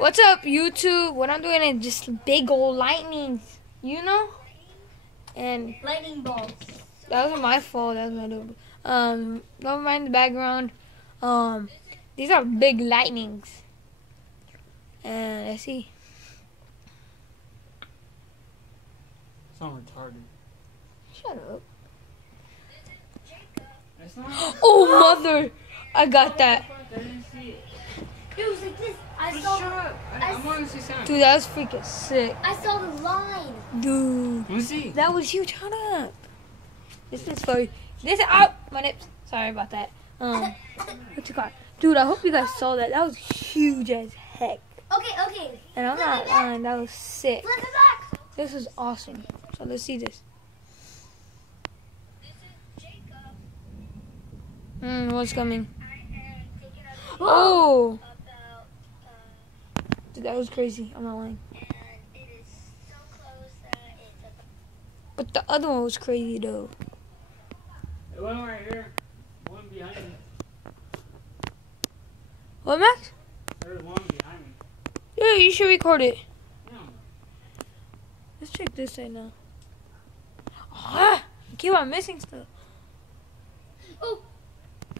What's up, YouTube? What I'm doing is just big old lightnings, you know? And lightning bolts. that wasn't my fault. That was my little. Don't mind the background. These are big lightnings. And let's see. Sound retarded. Shut up. That's not. Oh, mother! I got that. I didn't see it. It was like this. Shut up. I want to see sound. Dude, that was freaking sick. I saw the line. Dude. Let me see. That was huge. Shut up. This is for this out my nips. Sorry about that. What's it called? Dude, I hope you guys saw that. That was huge as heck. Okay. And I'm not lying. That was sick. Flip it back. This is awesome. So let's see this. What's coming? Oh. Dude, that was crazy. I'm not lying. But the other one was crazy though. The one right here. One behind me. What, Max? There's one behind me. Yeah, you should record it. No. Let's check this side now. Ah, I keep on missing stuff. Oh,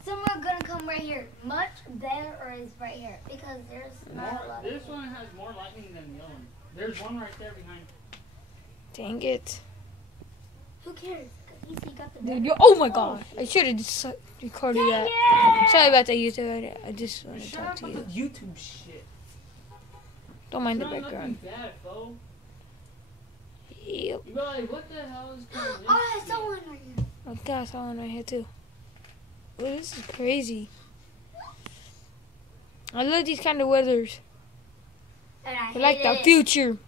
some are gonna come right here. Much better, or is right here because there's not a lot. This one has more lightning than the other one. There's one right there behind. Dang it. Who cares? 'Cause he got the. Dude, oh my god. I should have just recorded that. Yeah. Sorry about that, YouTube. I just want to Shut talk up to with you. the YouTube shit. Don't mind the It's not background. nothing bad, fo. Yep. You be like, what the hell is going on? Oh, I saw one right here. Oh god, I saw one right here too. Oh, this is crazy. I love these kind of weathers. And I They're like hate the it. future.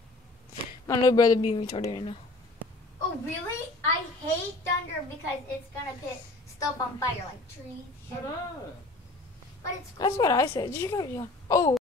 My little brother being retarded right now. Oh, really? I hate thunder because it's gonna put stuff on fire, like trees. Shut up. But it's cool. That's what I said. Did you go? Yeah. Oh.